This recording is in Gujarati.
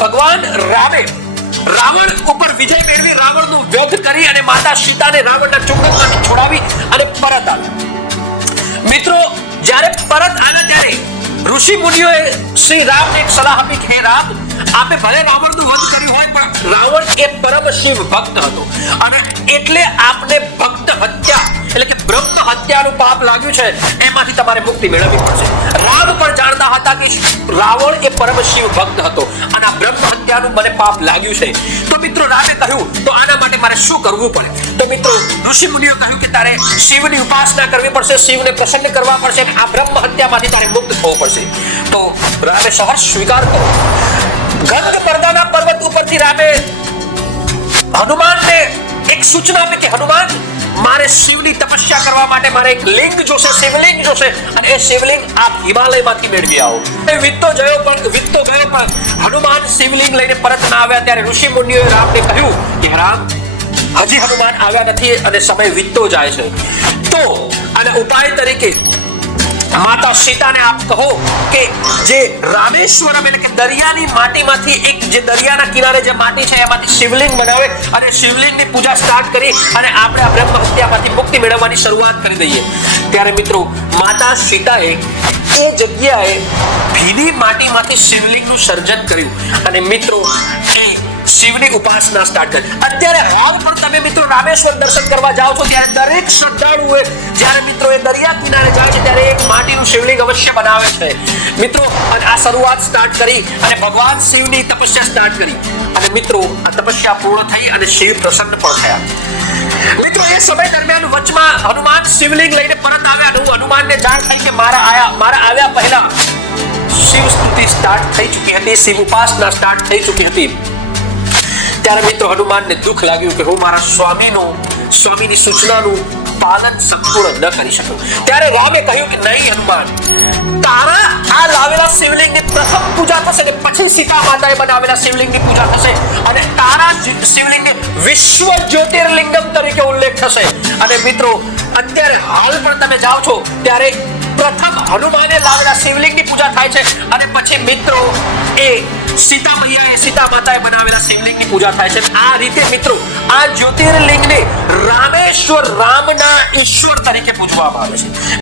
ભગવાન રામે રાવણ ઉપર વિજય મેળવી રાવણનો વધ કરી અને માતા સીતાને રાવણના ચુંબકમાંથી છોડાવી અને પરત આવી। મિત્રો જ્યારે પરત આવ્યા ત્યારે ઋષિ મુનિઓએ શ્રી રામને એક સલાહ આપી કે હે રામ, આપે ભલે રાવણનો વધ કર્યો હોય પણ રાવણ એ પરમ શિવ ભક્ત હતો અને એટલે આપને ભક્ત હત્યા એટલે કે બ્રહ્મ હત્યાનું પાપ લાગ્યું છે, એમાંથી તમારે મુક્તિ મેળવવી પડશે। રામ પણ જાણતા હતા કે રાવણ એ પરમ શિવ ભક્ત હતો અને આ બ્રહ્મ હત્યાનું મને પાપ લાગ્યું છે। તો મિત્રો રામે કહ્યું તો આના માટે મારે શું કરવું પડે? તો મિત્રો ઋષિ મુનિઓ કહ્યું કે તારે શિવની ઉપાસના કરવી પડશે, શિવને પ્રસન્ન કરવા પડશે અને આ બ્રહ્મ હત્યામાંથી તારે મુક્ત થવું પડશે। તો રામે સહર્ષ સ્વીકાર કર્યો। ગંગ પરદાના પર્વત ઉપરથી રામે હનુમાનને એક સૂચના આપી કે હનુમાન, મારે શિવની તપસ્યા કરવા માટે મારે એક લિંગ જોશે, શિવલિંગ જોશે અને એ શિવલિંગ આપ હિમાલયમાંથી મેળવી આવો। વિત્તો ગયો પણ હનુમાન શિવલિંગ લઈને પરત ના આવ્યા ત્યારે ઋષિ મુનિઓએ રામને કહ્યું કે રામ, હજી હનુમાન આવ્યા નથી અને સમય વીતતો જાય છે, તો આના ઉપાય તરીકે માતા સીતાને આપ કહો કે જે રામેશ્વરમ એટલે કે દરિયાની માટીમાંથી એક જે દરિયાના કિનારે જે માટી છે એમાંથી શિવલિંગ બનાવે અને શિવલિંગની પૂજા સ્ટાર્ટ કરી અને આપણે આ બ્રહ્મ હત્યામાંથી મુક્તિ મેળવવાની શરૂઆત કરી દઈએ। ત્યારે મિત્રો માતા સીતાએ એ જગ્યાએ ભીની માટીમાંથી શિવલિંગનું સર્જન કર્યું અને મિત્રો એ શિવની ઉપાસના સ્ટાર્ટ કરી। અત્યારે હાલ પણ તમે મિત્રો રામેશ્વર દર્શન કરવા જાઓ છો ત્યારે દરેક શ્રદ્ધાળુએ જ્યારે મિત્રો એ દરિયા કિનારે જાય છે ત્યારે એક માટીનું શિવલિંગ અવશ્ય બનાવે છે મિત્રો। અને આ શરૂઆત સ્ટાર્ટ કરી અને ભગવાન શિવની તપસ્યા સ્ટાર્ટ કરી અને મિત્રો આ તપસ્યા પૂર્ણ થઈ અને શિવ પ્રસન્ન પણ થયા। મિત્રો એ સમય દરમિયાન વચમાં હનુમાન શિવલિંગ લઈને પરત આવ્યા અને હનુમાનને જાણ થઈ કે મારા આવ્યા પહેલા શિવ સ્તુતિ સ્ટાર્ટ થઈ ચૂકી હતી, શિવ ઉપાસના સ્ટાર્ટ થઈ ચૂકી હતી। ત્યારે મિત્રો હનુમાનને દુઃખ લાગ્યું કે હું મારા સ્વામીની સૂચનાનું પાલન સંપૂર્ણ ન કરી શક્યો। ત્યારે રામે કહ્યું કે નહીં હનુમાન, તારા આ લાવેલા શિવલિંગની પ્રથમ પૂજા થશે ને પછી સીતા માતાએ બનાવેલા શિવલિંગની પૂજા થશે અને તારા શિવલિંગને વિશ્વ જ્યોતિર્લિંગમ તરીકે ઉલ્લેખ થશે। અને મિત્રો અત્યારે હાલ પણ તમે જાઓ છો ત્યારે પ્રથમ હનુમાને લાવેલા શિવલિંગની પૂજા થાય છે અને પછી મિત્રો એ સીતા માતાએ બનાવેલા શિવલિંગની પૂજા થાય છે। આ રીતે મિત્રો આ જ્યોતિર્લિંગને રામેશ્વર રામના ઈશ્વર તરીકે પૂજવામાં આવે છે।